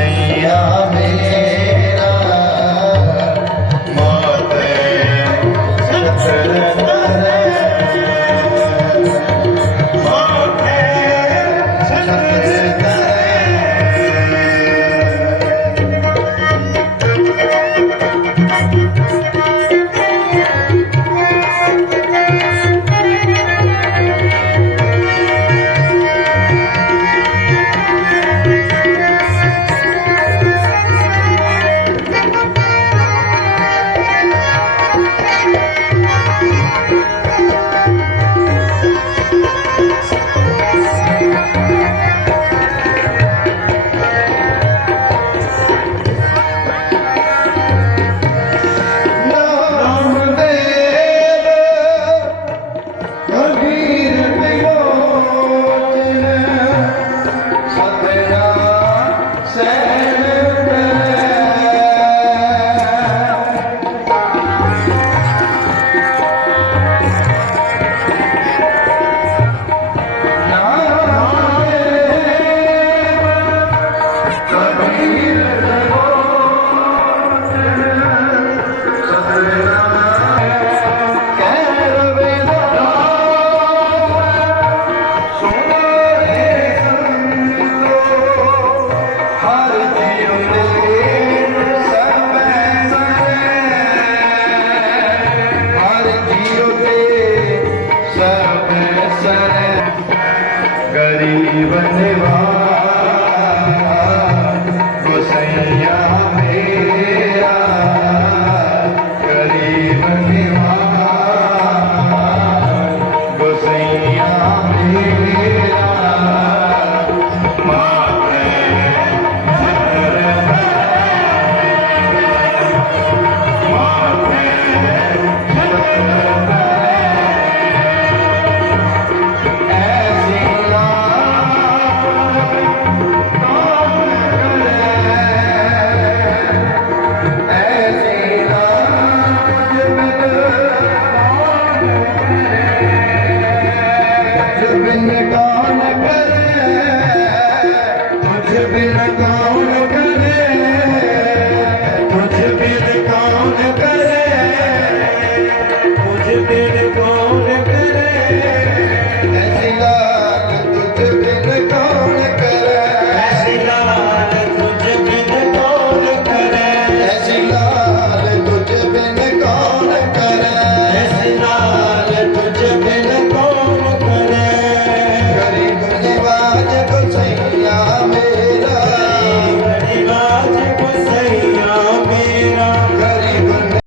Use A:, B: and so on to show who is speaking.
A: Maiya Hare